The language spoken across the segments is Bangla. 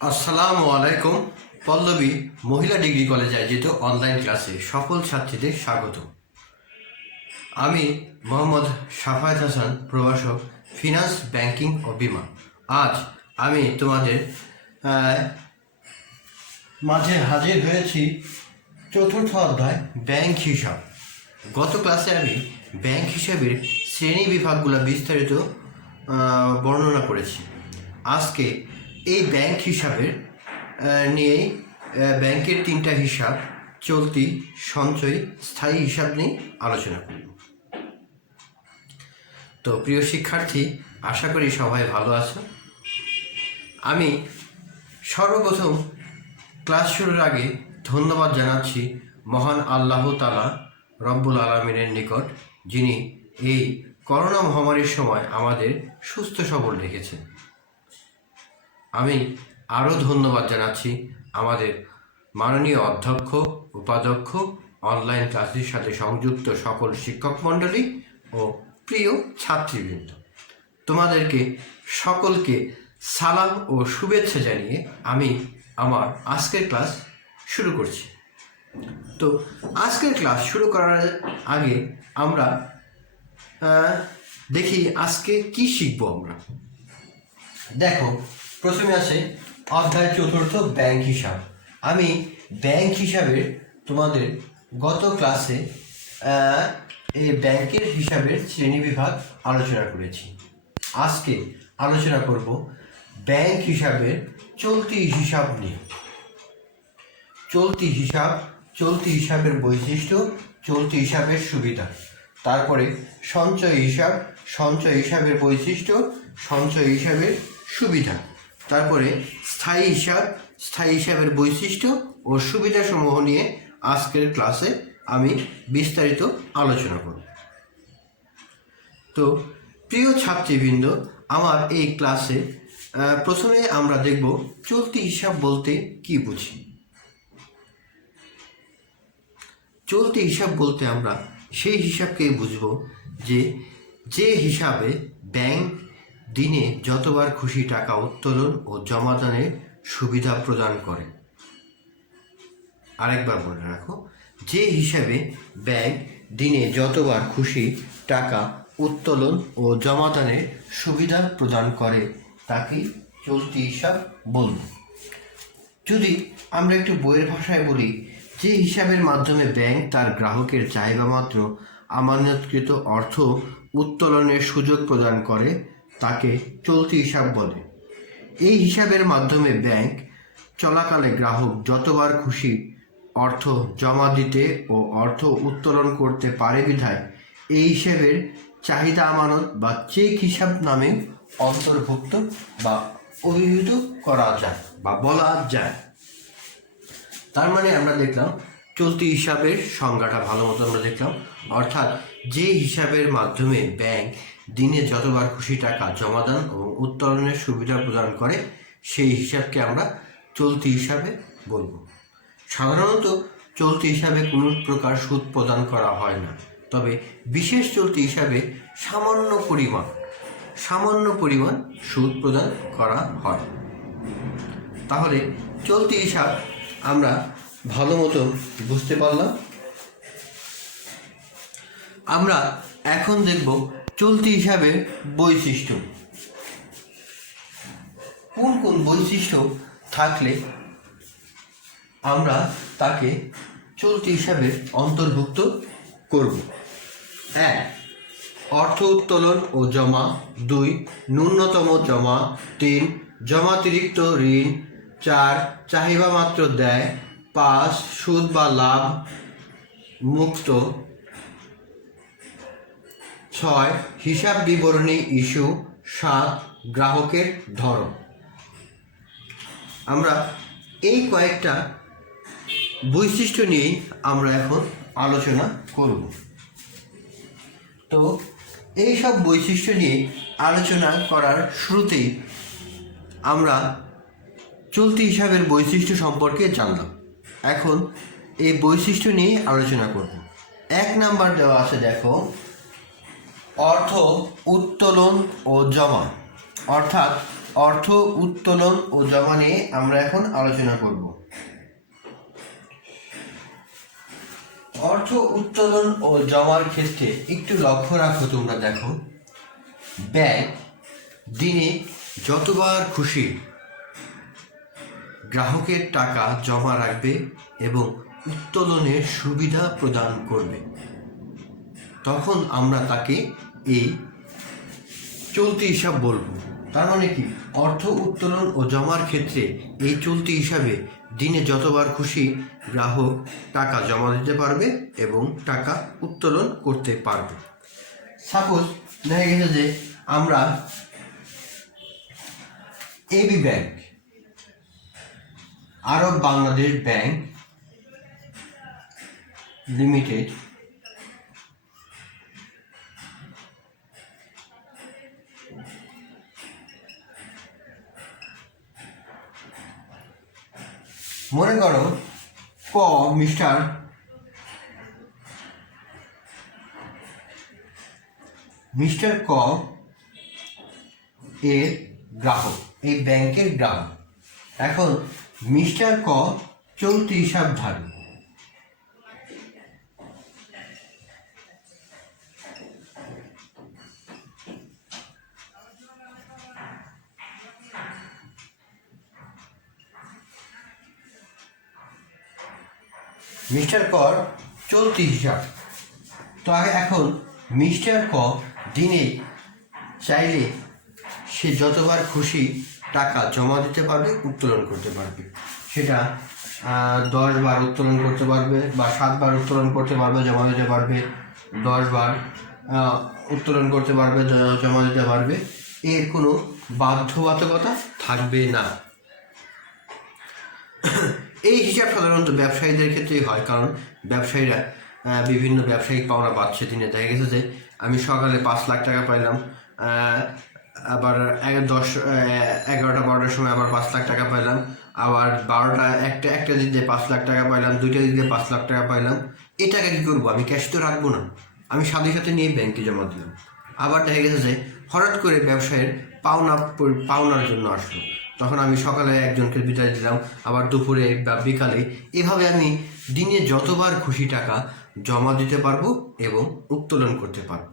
আসসালামু আলাইকুম। পল্লবী মহিলা ডিগ্রি কলেজে আয়োজিত অনলাইন ক্লাসে সকল ছাত্রীদের স্বাগত। আমি মোহাম্মদ সাফায়েত হাসান, প্রভাষক, ফিনান্স, ব্যাংকিং ও বিমা। আজ আমি তোমাদের মাঝে হাজির হয়েছি চতুর্থ অধ্যায় ব্যাংক হিসাব। গত ক্লাসে আমি ব্যাংক হিসাবের শ্রেণী বিভাগগুলো বিস্তারিত বর্ণনা করেছি। আজকে এই ব্যাংক হিসাবের নিয়েই ব্যাংকের তিনটা হিসাব, চলতি, সঞ্চয়, স্থায়ী হিসাব নিয়ে আলোচনা করব। তো প্রিয় শিক্ষার্থী, আশা করি সবাই ভালো আছো। আমি সর্বপ্রথম ক্লাস শুরুর আগে ধন্যবাদ জানাচ্ছি মহান আল্লাহ তাআলা রব্বুল আলামিনের নিকট, যিনি এই করোনা মহামারীর সময় আমাদের সুস্থ সবল রেখেছেন। আমি আরও ধন্যবাদ জানাচ্ছি আমাদের মাননীয় অধ্যক্ষ, উপাধ্যক্ষ, অনলাইন ক্লাসের সাথে সংযুক্ত সকল শিক্ষক মণ্ডলী ও প্রিয় ছাত্রীবৃন্দ। তোমাদেরকে সকলকে সালাম ও শুভেচ্ছা জানিয়ে আমি আমার আজকের ক্লাস শুরু করছি। তো আজকের ক্লাস শুরু করার আগে আমরা দেখি আজকে কি শিখবো আমরা। দেখো, প্রথমে আসে অধ্যায় চতুর্থ ব্যাংক হিসাব। আমি ব্যাংক হিসাবের তোমাদের গত ক্লাসে এই ব্যাংকের হিসাবের শ্রেণীবিভাগ আলোচনা করেছি। আজকে আলোচনা করব ব্যাংক হিসাবের চলতি হিসাব নিয়ে। চলতি হিসাবের বৈশিষ্ট্য, চলতি হিসাবের সুবিধা। তারপরে সঞ্চয় হিসাবের বৈশিষ্ট্য, সঞ্চয় হিসাবের সুবিধা। তারপরে স্থায়ী হিসাবের বৈশিষ্ট্য ও সুবিধাসমূহ নিয়ে আজকের ক্লাসে আমি বিস্তারিত আলোচনা করব। তো প্রিয় ছাত্রীবৃন্দ, আমার এই ক্লাসে প্রথমে আমরা দেখব চলতি হিসাব বলতে কি বুঝি। চলতি হিসাব বলতে আমরা সেই হিসাবকে বুঝব যে হিসাবে ব্যাংক দিনে যতবার খুশি টাকা উত্তোলন ও জমাদানের সুবিধা প্রদান করে। আরেকবার মনে রাখো, যে হিসাবে ব্যাংক দিনে যতবার খুশি টাকা উত্তোলন ও জমাদানের সুবিধা প্রদান করে তাকেই চলতি হিসাব বলব। যদি আমরা একটু বইয়ের ভাষায় বলি, যে হিসাবের মাধ্যমে ব্যাংক তার গ্রাহকের চাহিদা মাত্র আমানতকৃত অর্থ উত্তোলনের সুযোগ প্রদান করে তাকে চলতি হিসাব বলে। এই হিসাবের মাধ্যমে ব্যাংক চলাকালে গ্রাহক যতবার খুশি অর্থ জমা দিতে ও অর্থ উত্তোলন করতে পারে বিধায় এই হিসাবের চাহিদা আমানত বা চেক হিসাব নামে অন্তর্ভুক্ত বা অভিহিত করা যায় বা বলা যায়। তার মানে আমরা দেখলাম চলতি হিসাবের সংজ্ঞাটা ভালো মতো আমরা দেখলাম, অর্থাৎ যে হিসাবের মাধ্যমে ব্যাংক দিনে যতবার খুশি টাকা জমাদান ও উত্তোলনের সুবিধা প্রদান করে সেই হিসাবকে আমরা চলতি হিসাবে বলব। সাধারণত চলতি হিসাবে কোনো প্রকার সুদ প্রদান করা হয় না, তবে বিশেষ চলতি হিসাবে সামান্য পরিমাণ সুদ প্রদান করা হয়। তাহলে চলতি হিসাব আমরা ভালো মতো বুঝতে পারলাম। আমরা এখন দেখব চলতি হিসাবের বৈশিষ্ট্য। কোন কোন বৈশিষ্ট্য থাকলে আমরা তাকে চলতি হিসাবে অন্তর্ভুক্ত করব। 1. অর্থ উত্তোলন ও জমা। 2. ন্যূনতম জমা। 3. জমাতিরিক্ত ঋণ। 4. চাহিদা মাত্র দেয়। 5. সুদ বা লাভ মুক্ত। 6. হিসাব বিবরণী ইস্যু। 7. গ্রাহকের ধরন। আমরা এই কয়েকটা বৈশিষ্ট্য নিয়েই আমরা এখন আলোচনা করব। তো এই সব বৈশিষ্ট্য নিয়ে আলোচনা করার শুরুতেই আমরা চলতি হিসাবের বৈশিষ্ট্য সম্পর্কে জানলাম। এখন এই বৈশিষ্ট্য নিয়ে আলোচনা করব। 1 নাম্বার দেওয়া আছে, দেখো, অর্থ উত্তোলন ও জমা। অর্থাৎ অর্থ উত্তোলন ও জমা নিয়ে আমরা এখন আলোচনা করব। অর্থ উত্তোলন ও জমার ক্ষেত্রে একটু লক্ষ্য রাখো, তোমরা দেখো, ব্যাংক দিনে যতবার খুশি গ্রাহকের টাকা জমা রাখবে এবং উত্তোলনের সুবিধা প্রদান করবে। তখন আমরা তাকে এই চলতি হিসাব বলবো। তার মানে কি, অর্থ উত্তোলন ও জমার ক্ষেত্রে এই চলতি হিসাবে দিনে যতবার খুশি গ্রাহক টাকা জমা দিতে পারবে এবং টাকা উত্তোলন করতে পারবে। সাপোজ দেখা গেছে যে আমরা এবি ব্যাংক, আরব বাংলাদেশ ব্যাংক লিমিটেড মনে করো মিস্টার ক এর গ্রাহক, এই ব্যাংকের গ্রাহক। এখন মিস্টার ক চলতি হিসাবধারী। মিস্টার কর চলতি হিসাব। তো এখন মিস্টার ক দিনে চাইলে সে যতবার খুশি টাকা জমা দিতে পারবে, উত্তোলন করতে পারবে। সেটা 10 বার উত্তোলন করতে পারবে বা 7 বার উত্তোলন করতে পারবে, জমা দিতে পারবে, 10 বার উত্তোলন করতে পারবে, জমা দিতে পারবে। এর কোনো বাধ্যবাধকতা থাকবে না। এই হিসাব সাধারণত ব্যবসায়ীদের ক্ষেত্রেই হয়, কারণ ব্যবসায়ীরা বিভিন্ন ব্যবসায়িক পাওনা পাচ্ছে। দিনে দেখা গেছে যে আমি সকালে 5 লাখ টাকা পাইলাম, আবার 11টা 12টার সময় আবার 5 লাখ টাকা পাইলাম, আবার 12টা একটা দিক দিয়ে 5 লাখ টাকা পাইলাম, 2টা দিক দিয়ে 5 লাখ টাকা পাইলাম। এ টাকা কী করবো? আমি ক্যাশ তো রাখবো না, আমি সাথে সাথে নিয়ে ব্যাংকে জমা দিলাম। আবার দেখা গেছে যে হঠাৎ করে ব্যবসায়ের পাওনার জন্য আসলো, তখন আমি সকালে একজনকে বিদায় দিলাম, আবার দুপুরে বা বিকালে। এভাবে আমি দিনে যতবার খুশি টাকা জমা দিতে পারবো এবং উত্তোলন করতে পারবো।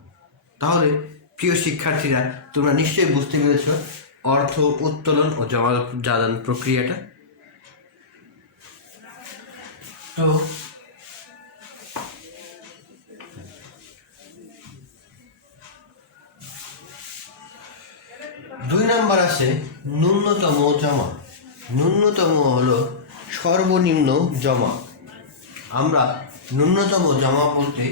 তাহলে প্রিয় শিক্ষার্থীরা, তোমরা নিশ্চয়ই বুঝতে পেরেছ অর্থ উত্তোলন ও জমা দান প্রক্রিয়াটা। তো 2 নাম্বার আছে ন্যূনতম জমা। ন্যূনতম হলো সর্বনিম্ন জমা। আমরা ন্যূনতম জমা বলতে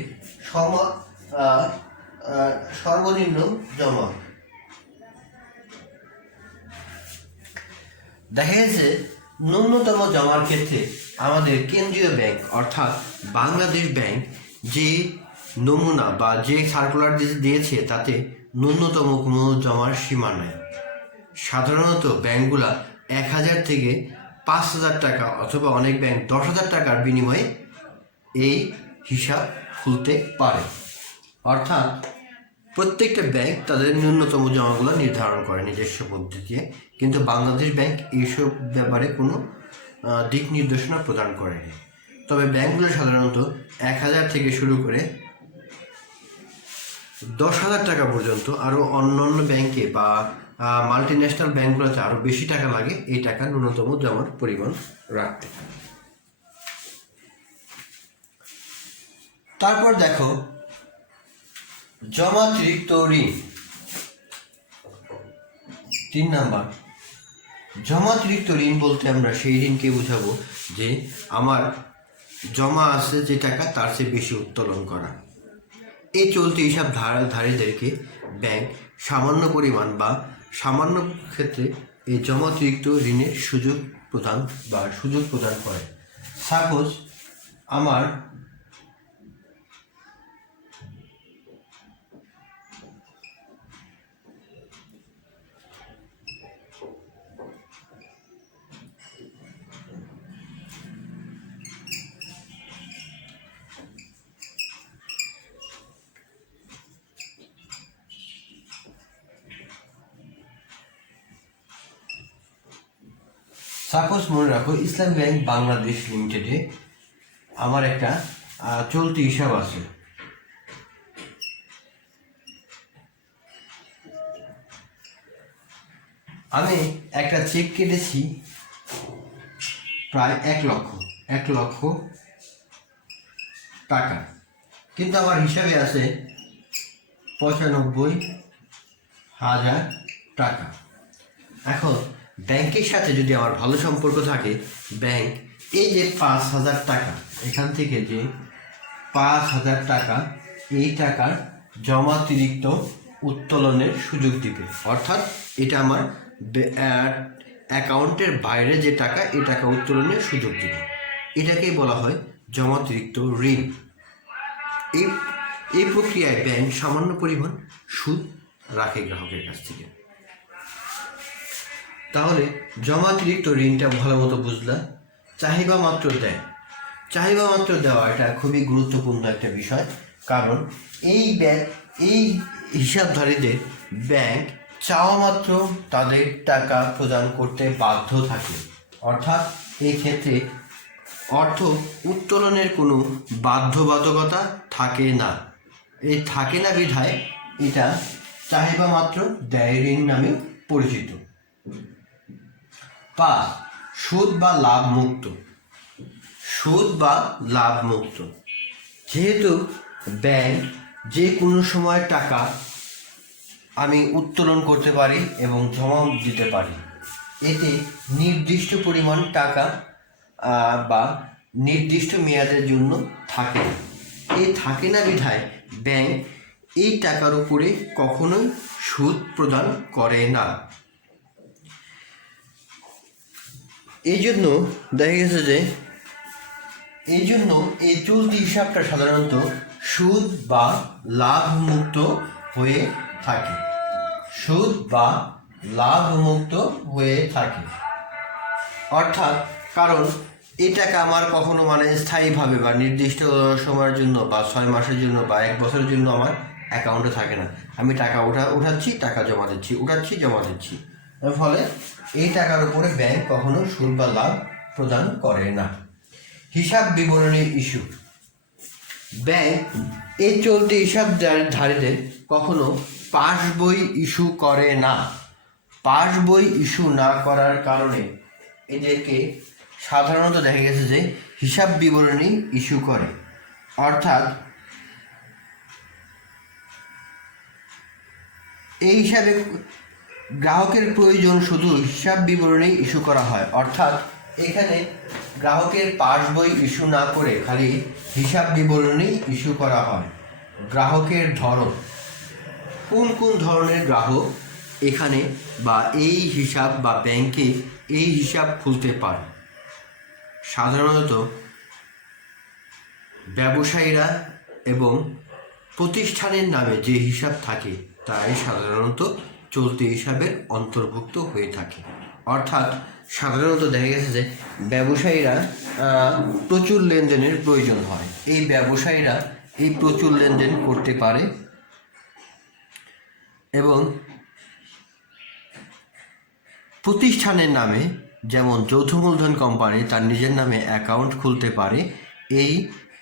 সর্বনিম্ন জমা। দেখা গেছে ন্যূনতম জমার ক্ষেত্রে আমাদের কেন্দ্রীয় ব্যাংক অর্থাৎ বাংলাদেশ ব্যাংক যে নমুনা বা যে সার্কুলার দিয়েছে তাতে ন্যূনতম কোনো জমার সীমা নেই। সাধারণত ব্যাংকগুলা 1000 থেকে 5000 টাকা অথবা অনেক ব্যাংক 10,000 টাকার বিনিময়ে এই হিসাব খুলতে পারে। অর্থাৎ প্রত্যেকটা ব্যাংক তাদের ন্যূনতম জমাগুলো নির্ধারণ করে নিজস্ব পদ্ধতিতে, কিন্তু বাংলাদেশ ব্যাংক এইসব ব্যাপারে কোনো দিক নির্দেশনা প্রদান করেনি। তবে ব্যাংকগুলো সাধারণত 1000 থেকে শুরু করে 10,000 টাকা পর্যন্ত, আরও অন্যান্য ব্যাংকে বা মাল্টি ন্যাশনাল ব্যাংকগুলোতে আরও বেশি টাকা লাগে এই টাকা ন্যূনতম জমার পরিমাণ রাখতে। তারপর দেখো জমাতিরিক্ত ঋণ। 3 নাম্বার, জমাতিরিক্ত ঋণ বলতে আমরা সেই ঋণকে বোঝাবো যে আমার জমা আছে যে টাকা তার চেয়ে বেশি উত্তোলন করা। এই চলতি হিসাব ধারীদেরকে ব্যাংক সামান্য পরিমাণ বা সামান্য ক্ষেত্রে এই জমাতিরিক্ত ঋণের সুযোগ প্রদান করে। সাপোজ আমার সাপোজ মনে রাখো ইসলামী ব্যাংক বাংলাদেশ লিমিটেডে আমার একটা চলতি হিসাব আছে। আমি একটা চেক কেটেছি প্রায় 1 লক্ষ টাকা, কিন্তু আমার হিসাবে আছে 95,000 টাকা। এখন ব্যাংকের সাথে যদি আমার ভালো সম্পর্ক থাকে, ব্যাংক এই যে 5,000 টাকা, এখান থেকে যে 5,000 টাকা, এই টাকার জমাতিরিক্ত উত্তোলনের সুযোগ দিবে। অর্থাৎ এটা আমার অ্যাকাউন্টের বাইরে যে টাকা, এই টাকা উত্তোলনের সুযোগ দিবে। এটাকেই বলা হয় জমাতিরিক্ত ঋণ। এই প্রক্রিয়ায় ব্যাংক সামান্য পরিমাণ সুদ রাখে গ্রাহকের কাছ থেকে। তাহলে জমাতিরিক্ত ঋণটা ভালো মতো বুঝলা। চাহিদা মাত্র দেয়, চাহিদা মাত্র দেওয়া এটা খুবই গুরুত্বপূর্ণ একটা বিষয়, কারণ এই হিসাবধারীদের ব্যাংক চাওয়া মাত্র তাদের টাকা প্রদান করতে বাধ্য থাকে। অর্থাৎ এই ক্ষেত্রে অর্থ উত্তোলনের কোনো বাধ্যবাধকতা থাকে না। এই থাকে না বিধায় এটা চাহিদা মাত্র দেয় ঋণ নামে পরিচিত। সুদ বা লাভ মুক্ত। সুদ বা লাভ মুক্ত, যেহেতু ব্যাংক যে কোনো সময় টাকা আমি উত্তোলন করতে পারি এবং জমাও দিতে পারি, এতে নির্দিষ্ট পরিমাণ টাকা বা নির্দিষ্ট মেয়াদের জন্য থাকে না। এই থাকে না বিধায় ব্যাংক এই টাকার উপরে কখনোই সুদ প্রদান করে না। এই জন্য দেখা গেছে যে এই চলতি হিসাবটা সাধারণত সুদ বা লাভ মুক্ত হয়ে থাকে। সুদ বা লাভ মুক্ত হয়ে থাকে অর্থাৎ কারণ এই টাকা আমার কখনো স্থায়ীভাবে বা নির্দিষ্ট সময়ের জন্য বা 6 মাসের জন্য বা 1 বছরের জন্য আমার অ্যাকাউন্টে থাকে না। আমি টাকা উঠাচ্ছি, টাকা জমা দিচ্ছি, উঠাচ্ছি, জমা দিচ্ছি। এর ফলে এই টাকার উপরে ব্যাংক কখনো সুদ বা লাভ প্রদান করে না। হিসাব বিবরণী ইস্যু। ব্যাংক এই চলতি হিসাবধারীদের কখনো পাস বই ইস্যু করে না। পাস বই ইস্যু না করার কারণে এদেরকে সাধারণত দেখা গেছে যে হিসাব বিবরণী ইস্যু করে। অর্থাৎ এই হিসাবে গ্রাহকের প্রয়োজন শুধু হিসাব বিবরণী ইস্যু করা হয়। অর্থাৎ এখানে গ্রাহকের পাস বই ইস্যু না করে খালি হিসাব বিবরণী ইস্যু করা হয়। গ্রাহকের ধরন, কোন কোন ধরনের গ্রাহক এখানে বা এই হিসাব বা ব্যাংকে এই হিসাব খুলতে পারে? সাধারণত ব্যবসায়ীরা এবং প্রতিষ্ঠানের নামে যে হিসাব থাকে তাই সাধারণত চলতি হিসাবের অন্তর্ভুক্ত হয়ে থাকে। অর্থাৎ সাধারণত দেখা গেছে যে ব্যবসায়ীরা প্রচুর লেনদেনের প্রয়োজন হয়, এই ব্যবসায়ীরা এই প্রচুর লেনদেন করতে পারে এবং প্রতিষ্ঠানের নামে যেমন যৌথ মূলধন কোম্পানি তার নিজের নামে অ্যাকাউন্ট খুলতে পারে। এই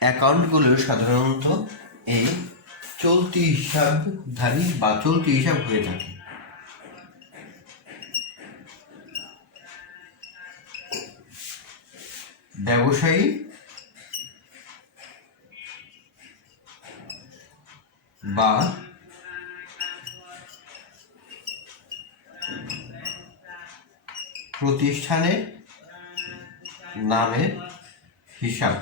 অ্যাকাউন্টগুলো সাধারণত এই চলতি হিসাবধারী বা চলতি হিসাব হয়ে থাকে। ব্যবসায়ী বা প্রতিষ্ঠানের নামের হিসাব।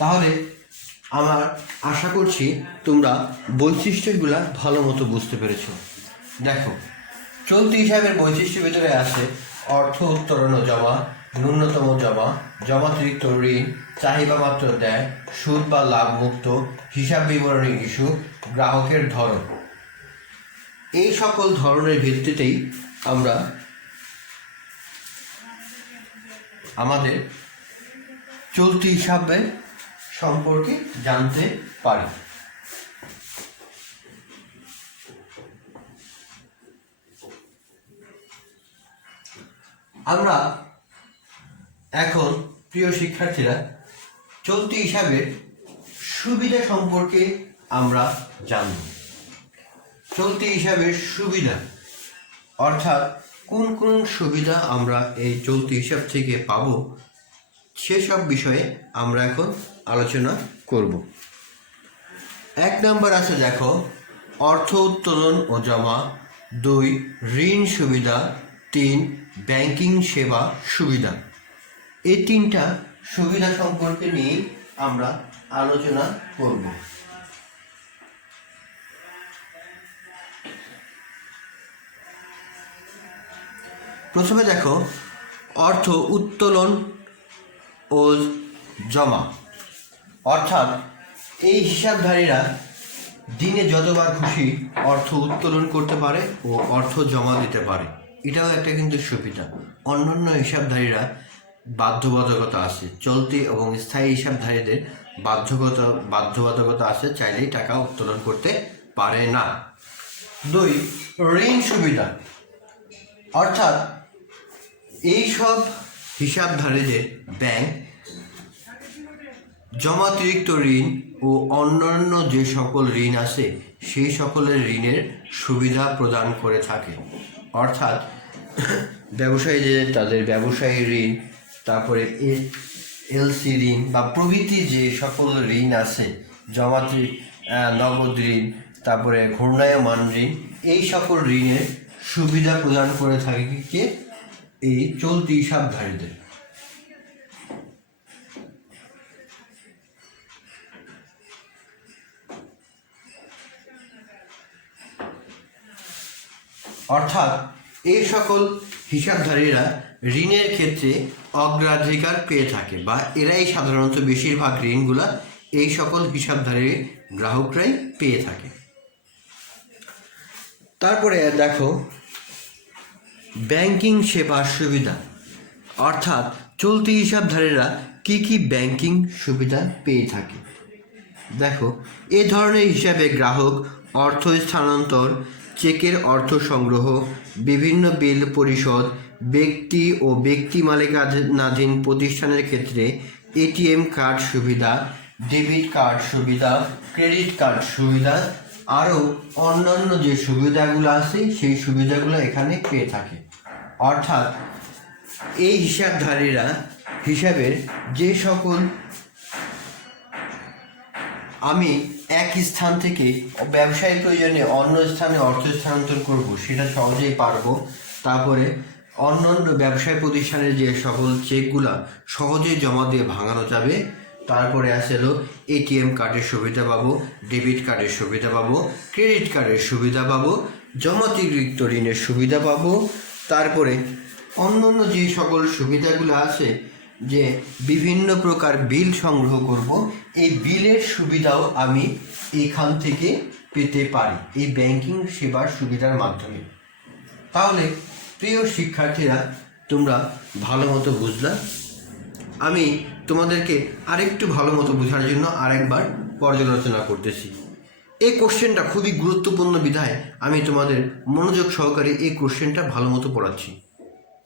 তাহলে আমার আশা করছি তোমরা বৈশিষ্ট্যগুলা ভালো মতো বুঝতে পেরেছ। দেখো, চলতি হিসাবের বৈশিষ্ট্যের ভিতরে আছে অর্থ উত্তোলন ও জমা, ন্যূনতম জমা, জমাতিরিক্ত ঋণ, চাহিদা মাত্র দেয়, সুদ বা লাভ মুক্ত, হিসাব বিবরণী ইস্যু, গ্রাহকের ধরন। এই সকল ধরনের ভিত্তিতেই আমরা আমাদের চলতি হিসাবের সম্পর্কে জানতে পারি। আমরা এখন প্রিয় শিক্ষার্থীরা চলতি হিসাবের সুবিধা সম্পর্কে আমরা জানব। চলতি হিসাবের সুবিধা অর্থাৎ কোন কোন সুবিধা আমরা এই চলতি হিসাব থেকে পাব সেসব বিষয়ে আমরা এখন আলোচনা করব। 1 নম্বর আছে দেখো অর্থ উত্তোলন ও জমা, 2 ঋণ সুবিধা, 3 ব্যাংকিং সেবা সুবিধা। এই 3টা সুবিধা সম্পর্কে নিয়ে আমরা আলোচনা করব। প্রথমে দেখো অর্থ উত্তোলন ও জমা, অর্থাৎ এই হিসাবধারীরা দিনে যতবার খুশি অর্থ উত্তোলন করতে পারে ও অর্থ জমা দিতে পারে। এটাও একটা কিন্তু সুবিধা। অন্যান্য হিসাবধারীরা বাধ্যবাধকতা আছে, চলতি এবং স্থায়ী হিসাবধারীদের বাধ্যবাধকতা আছে, চাইলেই টাকা উত্তোলন করতে পারে না। 2 ঋণ সুবিধা, অর্থাৎ এইসব হিসাবধারীদের ব্যাংক জমাতিরিক্ত ঋণ ও অন্যান্য যে সকল ঋণ আছে সেই সকলের ঋণের সুবিধা প্রদান করে থাকে। অর্থাৎ ব্যবসায়ীদের তাদের ব্যবসায়ী ঋণ, তারপরে এলসি ঋণ বা প্রভৃতি যে সকল ঋণ আছে, জমাতি নগদ ঋণ, তারপরে ঘূর্ণায়মান ঋণ, এই সকল ঋণের সুবিধা প্রদান করে থাকে কে? এই চলতি হিসাবধারীদের। অর্থাৎ এই সকল হিসাবধারীরা ঋণের ক্ষেত্রে অগ্রাধিকার পেয়ে থাকে, বা এরাই সাধারণত বেশিরভাগ ঋণগুলা এই সকল হিসাবধারী গ্রাহকরাই পেয়ে থাকে। তারপরে দেখো ব্যাংকিং সেবার সুবিধা, অর্থাৎ চলতি হিসাবধারীরা কি কি ব্যাংকিং সুবিধা পেয়ে থাকে। দেখো এ ধরনের হিসাবে গ্রাহক অর্থ স্থানান্তর, চেকের অর্থ সংগ্রহ, বিভিন্ন বিল পরিশোধ, ব্যক্তি ও ব্যক্তি মালিকানাধীন প্রতিষ্ঠানের ক্ষেত্রে এটিএম কার্ড সুবিধা, ডেবিট কার্ড সুবিধা, ক্রেডিট কার্ড সুবিধা, আরও অন্যান্য যে সুবিধাগুলো আছে সেই সুবিধাগুলো এখানে পেয়ে থাকে। অর্থাৎ এই হিসাবধারীরা হিসাবের যে সকল আমি এক স্থান থেকে ব্যবসায়িক প্রয়োজনে অন্য স্থানে অর্থ স্থানান্তর করব সেটা সহজেই পারবো। তারপরে অন্যান্য ব্যবসায় প্রতিষ্ঠানের যে সকল চেকগুলা সহজেই জমা দিয়ে ভাঙানো যাবে। তারপরে আসে হলো এটিএম কার্ডের সুবিধা পাবো, ডেবিট কার্ডের সুবিধা পাবো, ক্রেডিট কার্ডের সুবিধা পাবো, জমাতিরিক্ত ঋণের সুবিধা পাবো। তারপরে অন্যান্য যে সকল সুবিধাগুলো আছে, যে বিভিন্ন প্রকার বিল সংগ্রহ করব, এই বিলের সুবিধাও আমি এখান থেকে পেতে পারি এই ব্যাংকিং সেবার সুবিধার মাধ্যমে। তাহলে প্রিয় শিক্ষার্থীরা তোমরা ভালো মতো বুঝলা। আমি তোমাদেরকে আরেকটু ভালো মতো বোঝার জন্য আরেকবার পর্যালোচনা করতেছি। এই কোশ্চেনটা খুবই গুরুত্বপূর্ণ বিধায় আমি তোমাদের মনোযোগ সহকারে এই কোশ্চেনটা ভালো মতো পড়াচ্ছি।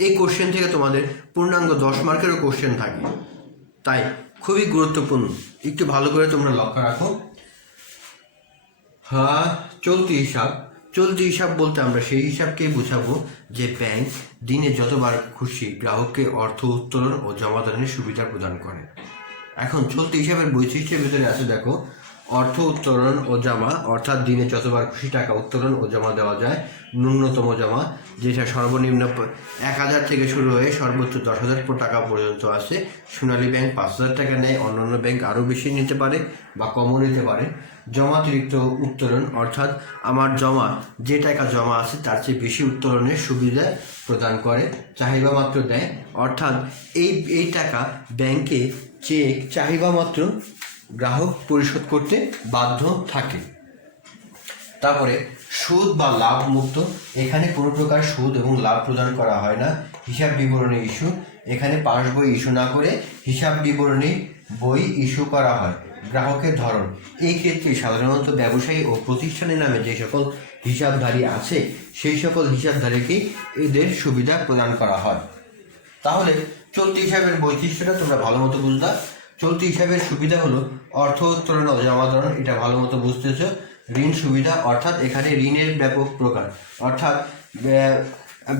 এই কোশ্চেন থেকে তোমাদের পূর্ণাঙ্গ 10 মার্কেরও কোশ্চেন থাকে, তাই খুবই গুরুত্বপূর্ণ, একটু ভালো করে তোমরা লক্ষ্য রাখো। হ্যাঁ, চলতি হিসাব। চলতি হিসাব বলতে আমরা সেই হিসাবকেই বোঝাবো যে ব্যাংক দিনে যতবার খুশি গ্রাহককে অর্থ উত্তোলন ও জমাদানের সুবিধা প্রদান করে। এখন চলতি হিসাবের বৈশিষ্ট্যের ভিতরে আছে দেখো অর্থ উত্তোলন ও জমা, অর্থাৎ দিনে যতবার খুশি টাকা উত্তোলন ও জমা দেওয়া যায়। ন্যূনতম জমা যেটা সর্বনিম্ন 1000 থেকে শুরু হয়ে সর্বোচ্চ 10,000 টাকা পর্যন্ত আছে। সোনালী ব্যাংক 5,000 টাকা নেয়, অন্যান্য ব্যাংক আরও বেশি নিতে পারে বা কমও নিতে পারে। জমাতিরিক্ত উত্তোলন, অর্থাৎ আমার জমা যে টাকা জমা আছে তার চেয়ে বেশি উত্তোলনের সুবিধা প্রদান করে, চাহিদা মাত্র দেয়। অর্থাৎ এই টাকা ব্যাংকে চেক চাহিদা মাত্র গ্রাহক পরিশোধ করতে বাধ্য থাকে। তারপরে সুদ বা লাভ মুক্ত, এখানে কোনো প্রকার সুদ এবং লাভ প্রদান করা হয় না। হিসাব বিবরণী ইস্যু, এখানে পাস বই ইস্যু না করে হিসাব বিবরণী বই ইস্যু করা হয়। গ্রাহকের ধরন, এই ক্ষেত্রে সাধারণত ব্যবসায়ী ও প্রতিষ্ঠানের নামে যে সকল হিসাবধারী আছে সেই সকল হিসাবধারীকে এদের সুবিধা প্রদান করা হয়। তাহলে চলতি হিসাবের বৈশিষ্ট্যটা তোমরা ভালো মতো বুঝলা। চলতি হিসাবের সুবিধা হলো অর্থ উত্তোলন ও জমাধরণ, এটা ভালো মতো বুঝতেছ। ঋণ সুবিধা, অর্থাৎ এখানে ঋণের ব্যাপক প্রকার, অর্থাৎ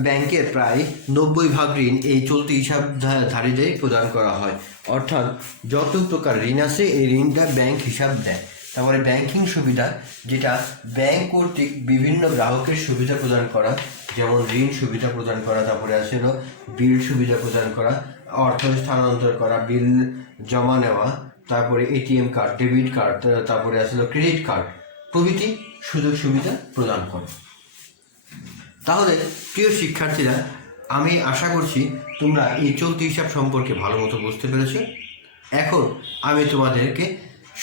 ব্যাংকের প্রায় 90% ঋণ এই চলতি হিসাবধারীদের প্রদান করা হয়, অর্থাৎ যত প্রকার ঋণ আছে এই ঋণটা ব্যাংক হিসাব দেয়। তারপরে ব্যাংকিং সুবিধা, যেটা ব্যাংক কর্তৃক বিভিন্ন গ্রাহকের সুবিধা প্রদান করা, যেমন ঋণ সুবিধা প্রদান করা, তারপরে আছে হলো বিল সুবিধা প্রদান করা, অর্থ স্থানান্তর করা, বিল জমা নেওয়া, তারপরে এটিএম কার্ড, ডেবিট কার্ড, তারপরে আসলে ক্রেডিট কার্ড প্রভৃতি সুযোগ সুবিধা প্রদান করে। তাহলে প্রিয় শিক্ষার্থীরা, আমি আশা করছি তোমরা এই চলতি হিসাব সম্পর্কে ভালো মতো বুঝতে পেরেছ। এখন আমি তোমাদেরকে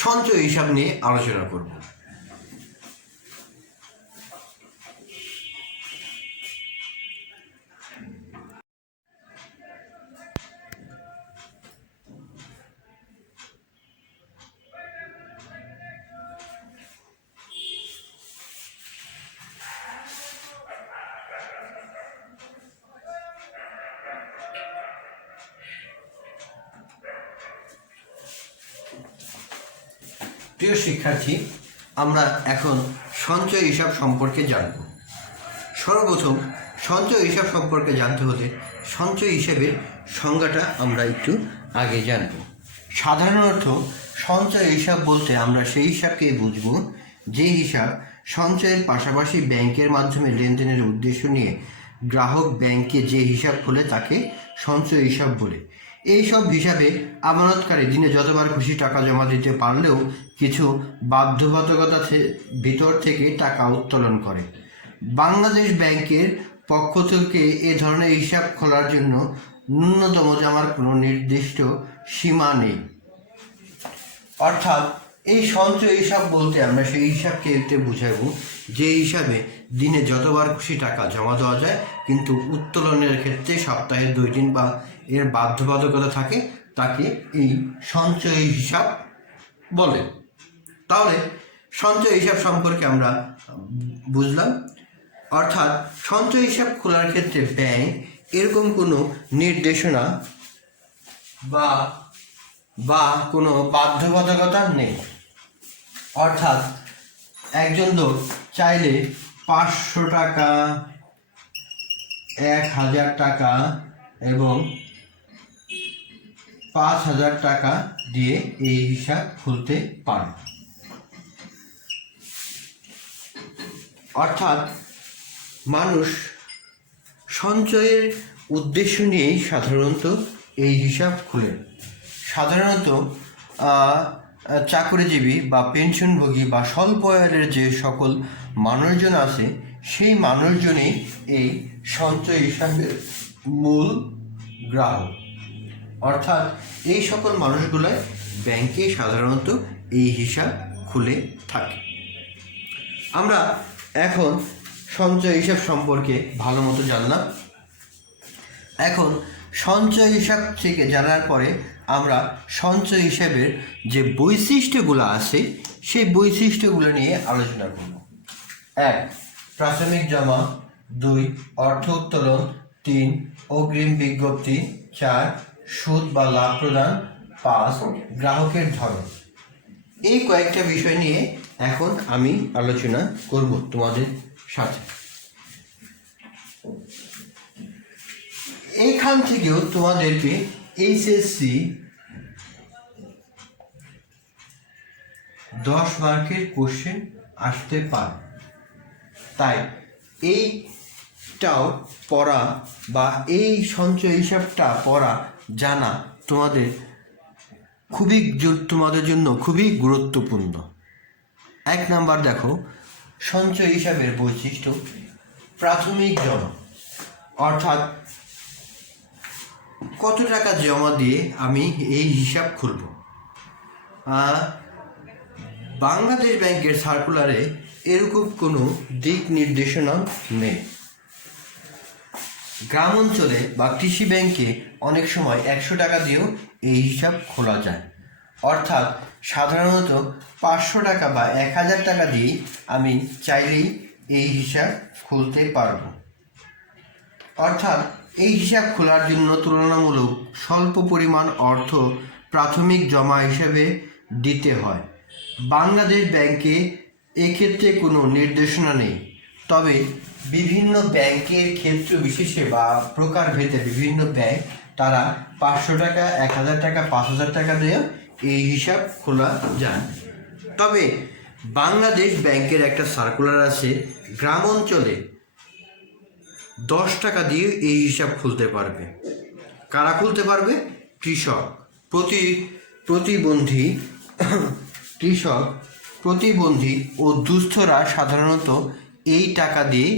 সঞ্চয় হিসাব নিয়ে আলোচনা করব। প্রিয় শিক্ষার্থী, আমরা এখন সঞ্চয় হিসাব সম্পর্কে জানব। সর্বপ্রথম সঞ্চয় হিসাব সম্পর্কে জানতে হলে সঞ্চয় হিসাবের সংজ্ঞাটা আমরা একটু আগে জানব। সাধারণত সঞ্চয় হিসাব বলতে আমরা সেই হিসাবকে বুঝব যে হিসাব সঞ্চয়ের পাশাপাশি ব্যাংকের মাধ্যমে লেনদেনের উদ্দেশ্য নিয়ে গ্রাহক ব্যাংকে যে হিসাব খোলে তাকে সঞ্চয় হিসাব বলে। এই সব হিসাবে আমানতকারী দিনে যতবার খুশি টাকা জমা দিতে পারলেও কিছু বাধ্যবাধকতা ভিতর থেকে টাকা উত্তোলন করে। বাংলাদেশ ব্যাংকের পক্ষ থেকে এ ধরনের হিসাব খোলার জন্য ন্যূনতম জমার কোনো নির্দিষ্ট সীমা নেই। অর্থাৎ এই সঞ্চয় হিসাব বলতে আমরা সেই হিসাবকে এতে বুঝাবো যে হিসাবে দিনে যতবার খুশি টাকা জমা দেওয়া যায়, কিন্তু উত্তোলনের ক্ষেত্রে সপ্তাহে 2 দিন বা এর বাধ্যবাধকতা থাকে, তাকে এই সঞ্চয় হিসাব বলে। তাহলে সঞ্চয় হিসাব সম্পর্কে আমরা বুঝলাম। অর্থাৎ সঞ্চয় হিসাব খোলার ক্ষেত্রে ব্যাংক এরকম কোনো নির্দেশনা বা কোনো বাধ্যবাধকতা নেই। অর্থাৎ একজন লোক চাইলে 500 টাকা, 1000 টাকা এবং 5000 টাকা দিয়ে এই হিসাব খুলতে পারে। অর্থাৎ মানুষ সঞ্চয়ের উদ্দেশ্য নিয়েই সাধারণত এই হিসাব খুলে। সাধারণত চাকরিজীবী বা পেনশনভোগী বা স্বল্প আয়ের যে সকল মানুষজন আছে, সেই মানুষজনই এই সঞ্চয় হিসাবের মূল গ্রাহক। অর্থাৎ এই সকল মানুষগুলোই ব্যাংকে সাধারণত এই হিসাব খুলে থাকে। আমরা এখন সঞ্চয় হিসাব সম্পর্কে ভালো মতো জানলাম। এখন সঞ্চয় হিসাব থেকে জানার পরে আমরা সঞ্চয় হিসাবের যে বৈশিষ্ট্যগুলো আছে সেই বৈশিষ্ট্যগুলো নিয়ে আলোচনা করব। 1. প্রাথমিক জমা। 2. অর্থ উত্তোলন। 3. অগ্রিম বিজ্ঞপ্তি। 4. সুদ বা লাভ প্রদান। 5. গ্রাহকের ধরন। এই কয়েকটা বিষয় নিয়ে এখন আমি আলোচনা করব তোমাদের সাথে। এইখান থেকেও তোমাদেরকে এইচএসসি 10 মার্কের কোশ্চেন আসতে পারে। তাই এইটাও পড়া বা এই সঞ্চয় হিসাবটা পড়া জানা তোমাদের জন্য খুবই গুরুত্বপূর্ণ। 1 নাম্বার দেখো, সঞ্চয় হিসাবের বৈশিষ্ট্য। প্রাথমিক জমা, অর্থাৎ কত টাকা জমা দিয়ে আমি এই হিসাব খুলব। বাংলাদেশ ব্যাংকের সার্কুলারে এরকম কোনো দিক নির্দেশনা নেই। গ্রাম অঞ্চলে বা কৃষি ব্যাংকে অনেক সময় 100 টাকা দিয়েও এই হিসাব খোলা যায়। অর্থাৎ সাধারণত 500 টাকা বা 1000 টাকা দিয়েই আমি চাইলেই এই হিসাব খুলতে পারব। অর্থাৎ এই হিসাব খোলার জন্য তুলনামূলক স্বল্প পরিমাণ অর্থ প্রাথমিক জমা হিসেবে দিতে হয়। বাংলাদেশ ব্যাংকে এক্ষেত্রে কোনো নির্দেশনা নেই, তবে বিভিন্ন ব্যাংকের ক্ষেত্র বিশেষে বা প্রকারভেদে বিভিন্ন ব্যাংক তারা 500 টাকা, 1000 টাকা, 5000 টাকা দিয়ে এই হিসাব খোলা যায়। তবে বাংলাদেশ ব্যাংকের একটা সার্কুলার আছে, গ্রাম অঞ্চলে 10 টাকা দিয়ে এই হিসাব খুলতে পারবে। কারা খুলতে পারবে? কৃষক, প্রতিবন্ধী কৃষক, প্রতিবন্ধী ও দুস্থরা সাধারণত এই টাকা দিয়ে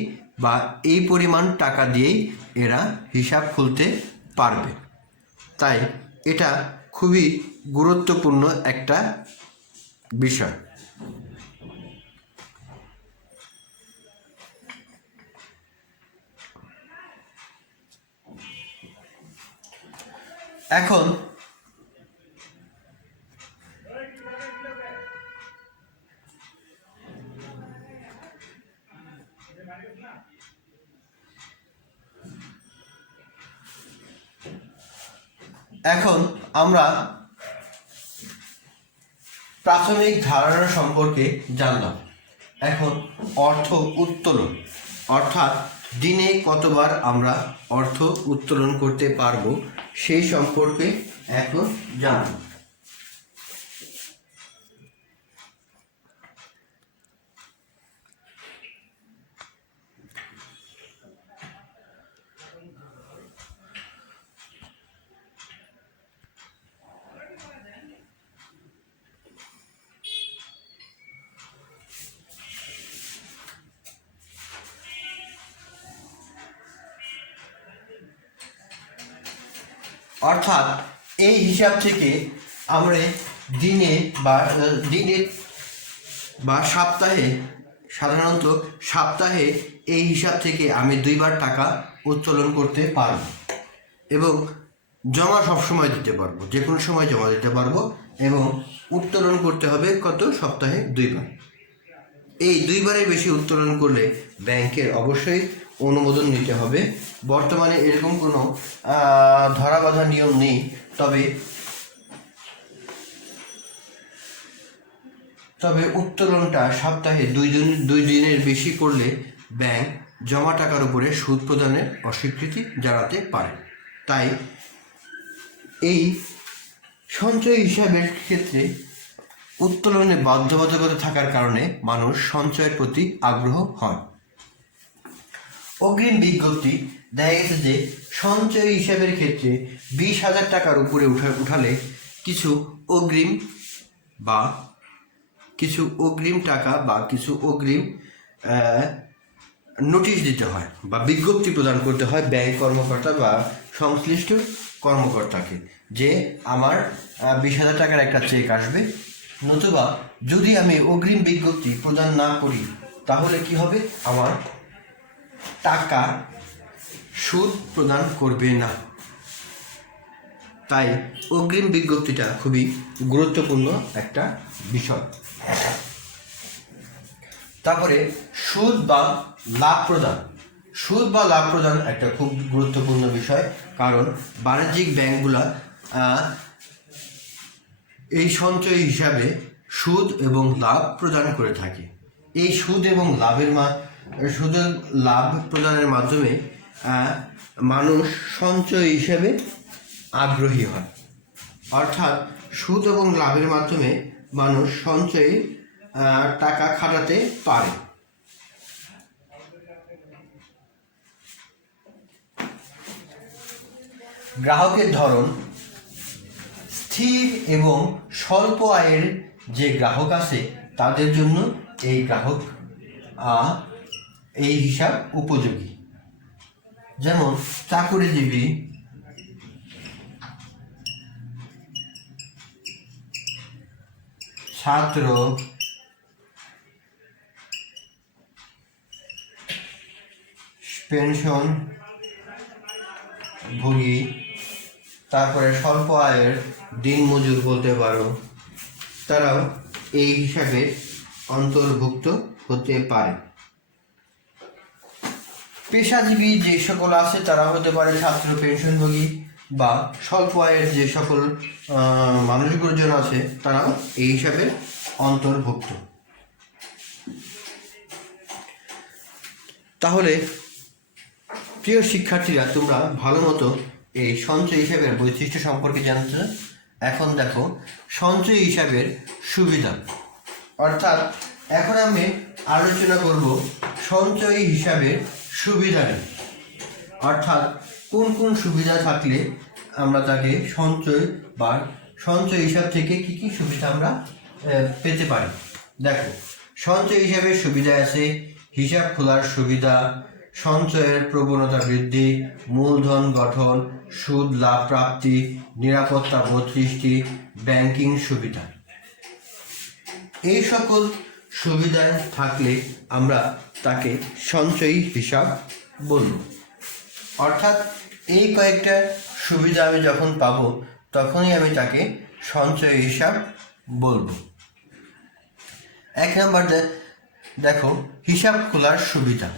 বা এই পরিমাণ টাকা দিয়েই এরা হিসাব খুলতে পারবে। তাই এটা খুবই গুরুত্বপূর্ণ একটা বিষয়। এখন আমরা প্রাথমিক ধারণা সম্পর্কে জানলাম। এখন অর্থ উত্তোলন, অর্থাৎ দিনে কতবার আমরা অর্থ উত্তোলন করতে পারবো সেই সম্পর্কে এখন জানব। অর্থাৎ এই হিসাব থেকে আমরা দিনে বা সপ্তাহে, সাধারণত সপ্তাহে এই হিসাব থেকে আমি 2 বার টাকা উত্তোলন করতে পারব এবং জমা সবসময় দিতে পারবো, যে কোনো সময় জমা দিতে পারবো এবং উত্তোলন করতে হবে কত? সপ্তাহে 2 বার। এই 2 বারের বেশি উত্তোলন করলে ব্যাংকের অবশ্যই অনুমোদন নিতে হবে। বর্তমানে এরকম কোনো ধরাবাঁধা নিয়ম নেই, তবে উত্তোলনটা সপ্তাহে 2 দিনের বেশি করলে ব্যাংক জমা টাকার উপরে সুদ প্রদানের অস্বীকৃতি জানাতে পারে। তাই এই সঞ্চয় হিসাবের ক্ষেত্রে উত্তোলনে বাধ্যবাধকতা থাকার কারণে মানুষ সঞ্চয়ের প্রতি আগ্রহ হয়। অগ্রিম বিজ্ঞপ্তি, দেখা গেছে যে সঞ্চয় হিসাবের ক্ষেত্রে 20,000 টাকার উপরে উঠালে কিছু অগ্রিম টাকা বা কিছু অগ্রিম নোটিশ দিতে হয় বা বিজ্ঞপ্তি প্রদান করতে হয় ব্যাংক কর্মকর্তা বা সংশ্লিষ্ট কর্মকর্তাকে, যে আমার 20,000 টাকার একটা চেক আসবে, নতুবা যদি আমি অগ্রিম বিজ্ঞপ্তি প্রদান না করি তাহলে কি হবে? আমার টাকা সুদ প্রদান করবে না। তাই অগ্রিম বিজ্ঞপ্তিটা খুবই গুরুত্বপূর্ণ একটা বিষয়। তারপরে সুদ বা লাভ প্রদান একটা খুব গুরুত্বপূর্ণ বিষয়, কারণ বাণিজ্যিক ব্যাংকগুলা এই সঞ্চয় হিসাবে সুদ এবং লাভ প্রদান করে থাকে। এই সুদ এবং লাভ প্রদানের মাধ্যমে মানুষ সঞ্চয় হিসেবে আগ্রহী হয়। অর্থাৎ সুদ এবং লাভের মাধ্যমে মানুষ সঞ্চয়ে টাকা খাটাতে পারে। গ্রাহকের ধরন, স্থির এবং স্বল্প আয়ের যে গ্রাহক আছে তাদের জন্য এই হিসাব উপযোগী। যেমন চাকুরিজীবী, ছাত্র, পেনশন ভোগী, তারপরে স্বল্প আয়ের দিনমজুর বলতে পারো, তারাও এই হিসাবে অন্তর্ভুক্ত হতে পারে। পেশাজীবী যে সকল আছে তারা হতে পারে ছাত্র, পেনশনভোগী বা স্বল্প আয়ের যে সকল মানুষগুলোজন আছে তারাও এই হিসাবে অন্তর্ভুক্ত। তাহলে প্রিয় শিক্ষার্থীরা, তোমরা ভালো মতো এই সঞ্চয় হিসাবের বৈশিষ্ট্য সম্পর্কে জানতে। এখন দেখো সঞ্চয় হিসাবের সুবিধা, অর্থাৎ এখন আমি আলোচনা করব সঞ্চয় হিসাবের সুবিধা নিয়ে, অর্থাৎ কোন কোন সুবিধা থাকলে আমরা তাকে সঞ্চয় হিসাব থেকে কি কি সুবিধা আমরা পেতে পারি। দেখো, সঞ্চয় হিসাবের সুবিধা আছে হিসাব খোলার সুবিধা, সঞ্চয়ের প্রবণতা বৃদ্ধি, মূলধন গঠন, সুদ লাভ প্রাপ্তি, নিরাপত্তা বোধ সৃষ্টি, ব্যাংকিং সুবিধা। এই সকল সুবিধা থাকলে আমরা তাকে সঞ্চয়ী হিসাব বলব। অর্থাৎ এই কয়েকটা সুবিধা আমি যখন পাবো তখনই আমি তাকে সঞ্চয় হিসাব বলবো। এক নম্বর দেখো, হিসাব খোলার সুবিধা।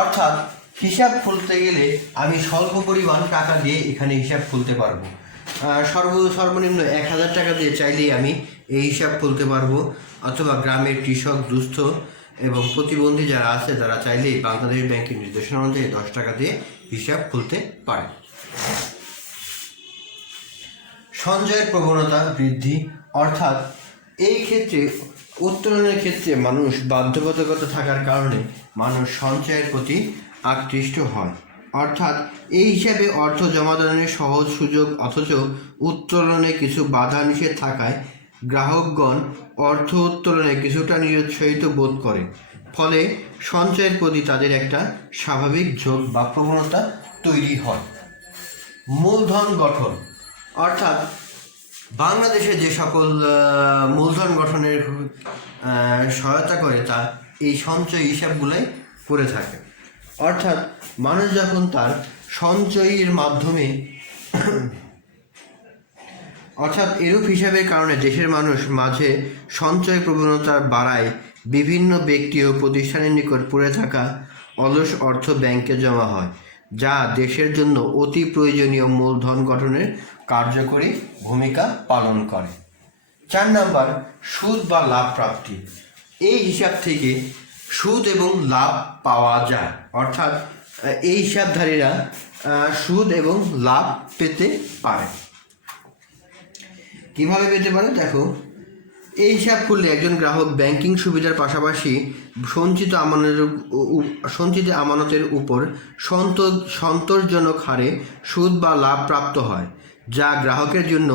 অর্থাৎ হিসাব খুলতে গেলে আমি স্বল্প পরিমাণ টাকা দিয়ে এখানে হিসাব খুলতে পারবো। সর্বনিম্ন 1000 টাকা দিয়ে চাইলেই আমি এই হিসাব খুলতে পারবো, অথবা গ্রামের কৃষক, দুস্থ এবং প্রতিবন্ধী যারা আছে তারা চাইলেই বাংলাদেশ ব্যাংকের নির্দেশনা অনুযায়ী 10 টাকা দিয়ে হিসাব খুলতে পারে। সঞ্চয়ের প্রবণতা বৃদ্ধি, অর্থাৎ এই ক্ষেত্রে উত্তোলনের ক্ষেত্রে মানুষ বাধ্যবাধকতা থাকার কারণে মানুষ সঞ্চয়ের প্রতি আকৃষ্ট হয়। অর্থাৎ এই হিসাবে অর্থ জমাদানের সহজ সুযোগ, অথচ উত্তোলনে কিছু বাধা নিষেধ থাকায় গ্রাহকগণ অর্থ উত্তোলনে কিছুটা নিরুৎসাহিত বোধ করে। ফলে সঞ্চয়ের প্রতি তাদের একটা স্বাভাবিক ঝোঁক বা প্রবণতা তৈরি হয়। মূলধন গঠন, অর্থাৎ বাংলাদেশে যে সকল মূলধন গঠনের সহায়তা করে তা এই সঞ্চয় হিসাবগুলাই করে থাকে। অর্থাৎ মানুষ যখন তার সঞ্চয়ের মাধ্যমে অর্থাৎ এরূপ হিসাবের কারণে দেশের মানুষ মাঝে সঞ্চয় প্রবণতা বাড়ায়, বিভিন্ন ব্যক্তি ও প্রতিষ্ঠানের নিকট পড়ে থাকা অলস অর্থ ব্যাংকে জমা হয়, যা দেশের জন্য অতি প্রয়োজনীয় মূলধন গঠনের কার্যকরী ভূমিকা পালন করে। 4 নম্বর, সুদ বা লাভ প্রাপ্তি। এই হিসাব থেকে সুদ এবং লাভ পাওয়া যায়, অর্থাৎ এই হিসাবধারীরা সুদ এবং লাভ পেতে পারে। কিভাবে পেতে পারে? দেখো, এই হিসাব করলে একজন গ্রাহক ব্যাংকিং সুবিধার পাশাপাশি সঞ্চিত আমানতের উপর সন্তোষজনক হারে সুদ বা লাভ প্রাপ্ত হয়, যা গ্রাহকের জন্য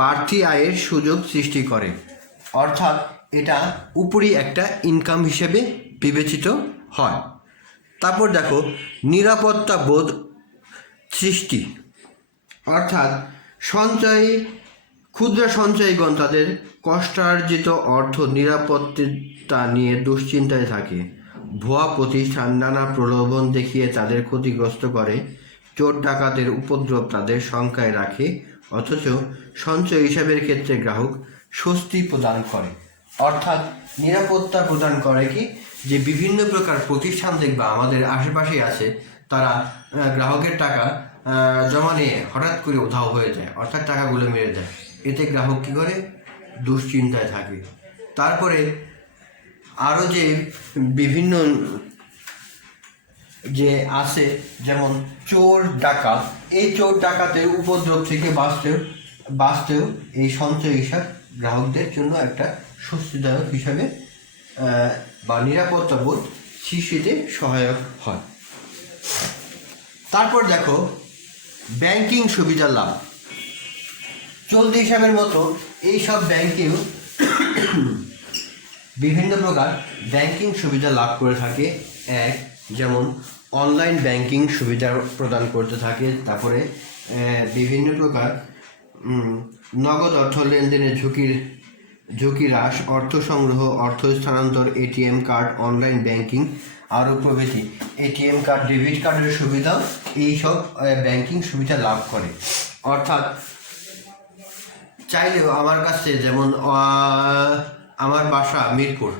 বাড়তি আয়ের সুযোগ সৃষ্টি করে। অর্থাৎ এটা উপরই একটা ইনকাম হিসেবে বিবেচিত হয়। তারপর দেখো, নিরাপত্তা বোধ সৃষ্টি, অর্থাৎ ক্ষুদ্র সঞ্চয়ীগণ তাদের কষ্টার্জিত অর্থ নিরাপত্তা নিয়ে দুশ্চিন্তায় থাকে। ভুয়া প্রতিষ্ঠান নানা প্রলোভন দেখিয়ে তাদের ক্ষতিগ্রস্ত করে, চোর ডাকাতের উপদ্রব তাদের শঙ্কায় রাখে, অথচ সঞ্চয় হিসাবের ক্ষেত্রে গ্রাহক স্বস্তি প্রদান করে। অর্থাৎ নিরাপত্তা প্রদান করে কি, যে বিভিন্ন প্রকার প্রতিষ্ঠান দেখবা আমাদের আশেপাশেই আছে, তারা গ্রাহকের টাকা জমা নিয়ে হঠাৎ করে উধাও হয়ে যায়, অর্থাৎ টাকাগুলো মেরে দেয়। এতে গ্রাহক কী করে? দুশ্চিন্তায় থাকে। তারপরে আরও যে বিভিন্ন যে আছে, যেমন চোর ডাকাত, এই চোর ডাকাতের উপদ্রব থেকে বাঁচতেও এই সঞ্চয় হিসাব গ্রাহকদের জন্য একটা স্বস্তিদায়ক হিসাবে বা নিরাপত্তা বোধ সৃষ্টিতে সহায়ক হয়। তারপর দেখো, ব্যাংকিং সুবিধা লাভ। চলতি হিসাবের মতো এইসব ব্যাংকেও বিভিন্ন প্রকার ব্যাংকিং সুবিধা লাভ করে থাকে। যেমন অনলাইন ব্যাংকিং সুবিধা প্রদান করতে থাকে। তারপরে বিভিন্ন প্রকার নগদ অর্থ লেনদেনের ঝুঁকি হ্রাস, অর্থ সংগ্রহ, অর্থ স্থানান্তর, এটিএম কার্ড, অনলাইন ব্যাংকিং আরও প্রভৃতি। এটিএম কার্ড, ডেবিট কার্ডের সুবিধাও এইসব ব্যাংকিং সুবিধা লাভ করে। অর্থাৎ চাইলেও আমার কাছে যেমন আমার বাসা মিরপুর,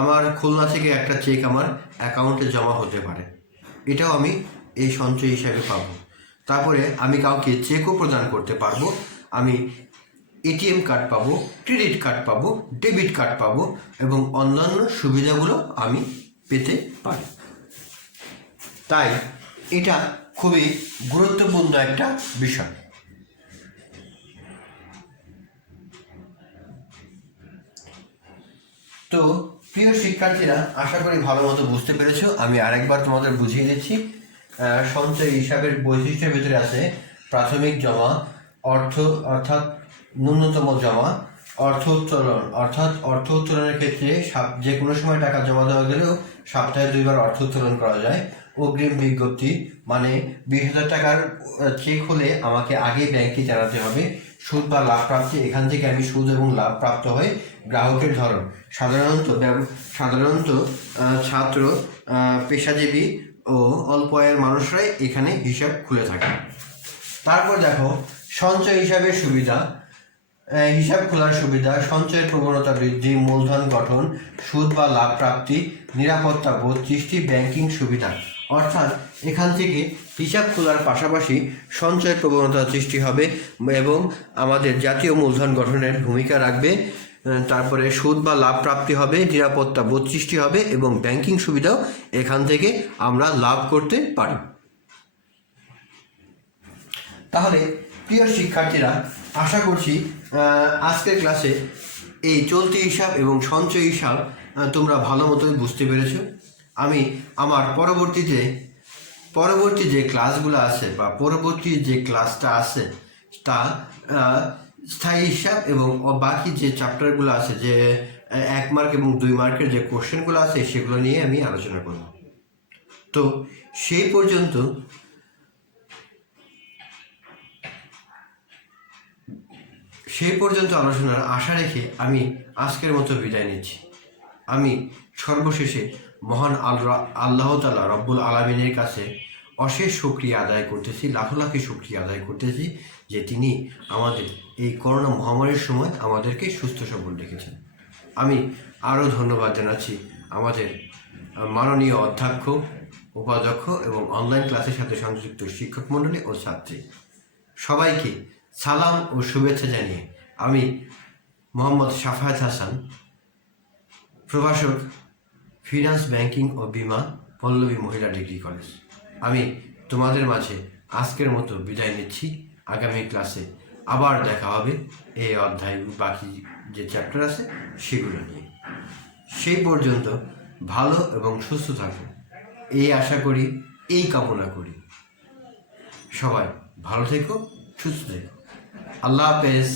আমার খুলনা থেকে একটা চেক আমার অ্যাকাউন্টে জমা হতে পারে, এটাও আমি এই সঞ্চয় হিসাবে পাবো। তারপরে আমি কাউকে চেকও প্রদান করতে পারবো, আমি এটিএম কার্ড পাবো, ক্রেডিট কার্ড পাবো, ডেবিট কার্ড পাবো এবং অন্যান্য সুবিধাগুলো আমি পেতে পারি। তাই এটা খুবই গুরুত্বপূর্ণ একটা বিষয়। তো প্রিয় শিক্ষার্থীরা, আশা করি ভালো মতো বুঝতে পেরেছো। আমি আরেকবার তোমাদের বুঝিয়ে দিচ্ছি। সঞ্চয় হিসাবের বৈশিষ্ট্যের ভিতরে আছে প্রাথমিক জমা, অর্থাৎ ন্যূনতম জমা, অর্থ উত্তোলন অর্থাৎ অর্থ উত্তোলনের ক্ষেত্রে যে কোনো সময় টাকা জমা দেওয়া গেলেও সপ্তাহে 2 বার অর্থ উত্তোলন করা যায়। অগ্রিম বিজ্ঞপ্তি, মানে 20,000 টাকার চেক হলে আমাকে আগে ব্যাংকে জানাতে হবে। সুদ বা লাভ প্রাপ্তি, এখান থেকে আমি সুদ এবং লাভ প্রাপ্ত হয়ে গ্রাহকের ধরন, সাধারণত ছাত্র, পেশাজীবী ও অল্প আয়ের মানুষরাই এখানে হিসাব খুলে থাকে। তারপর দেখো সঞ্চয় হিসাবের সুবিধা। হিসাব খোলার সুবিধা: সঞ্চয়ের প্রবণতা বৃদ্ধি, মূলধন গঠন, সুদ বা লাভ প্রাপ্তি, নিরাপত্তা বোধ, সৃষ্টি, ব্যাংকিং সুবিধা। অর্থাৎ এখান থেকে হিসাব খোলার পাশাপাশি সঞ্চয়ের প্রবণতা সৃষ্টি হবে এবং আমাদের জাতীয় মূলধন গঠনের ভূমিকা রাখবে। তারপরে সুদ বা লাভ প্রাপ্তি হবে, নিরাপত্তা বোধ সৃষ্টি হবে এবং ব্যাংকিং সুবিধাও এখান থেকে আমরা লাভ করতে পারি। তাহলে প্রিয় শিক্ষার্থীরা, আশা করছি আজকের ক্লাসে এই চলতি হিসাব এবং সঞ্চয় হিসাব তোমরা ভালো মতোই বুঝতে পেরেছো। আমি আমার পরবর্তী যে ক্লাসগুলো আছে বা পরবর্তী যে ক্লাসটা আছে তা স্থায়ী হিসাব এবং বাকি যে চ্যাপ্টারগুলো আছে, যে 1 মার্ক এবং 2 মার্কের যে কোশ্চেনগুলো আছে সেগুলো নিয়ে আমি আলোচনা করব। তো সেই পর্যন্ত আলোচনার আশা রেখে আমি আজকের মতো বিদায় নিচ্ছি। আমি সর্বশেষে মহান আল্লাহ তাআলা রব্বুল আলামিনের কাছে অশেষ শুকরিয়া আদায় করতেছি, লাখো লাখি শুকরিয়া আদায় করতেছি যে তিনি আমাদের এই করোনা মহামারীর সময় আমাদেরকে সুস্থ সবল রেখেছেন। আমি আরও ধন্যবাদ জানাচ্ছি আমাদের মাননীয় অধ্যক্ষ, উপাধ্যক্ষ এবং অনলাইন ক্লাসের সাথে সংযুক্ত শিক্ষক মণ্ডলী ও ছাত্রী সবাইকে সালাম ও শুভেচ্ছা জানিয়ে আমি মোহাম্মদ সাফায়েত হাসান, প্রভাষক, ফিনান্স, ব্যাংকিং ও বিমা, পল্লবী মহিলা ডিগ্রি কলেজ, আমি তোমাদের মাঝে আজকের মতো বিদায় নিচ্ছি। আগামী ক্লাসে আবার দেখা হবে এই অধ্যায় বাকি যে চ্যাপ্টার আছে সেগুলো নিয়ে। সেই পর্যন্ত ভালো এবং সুস্থ থাকো এই আশা করি, এই কামনা করি। সবাই ভালো থেকো, সুস্থ থেকো। আল্লাহ হাফেজ।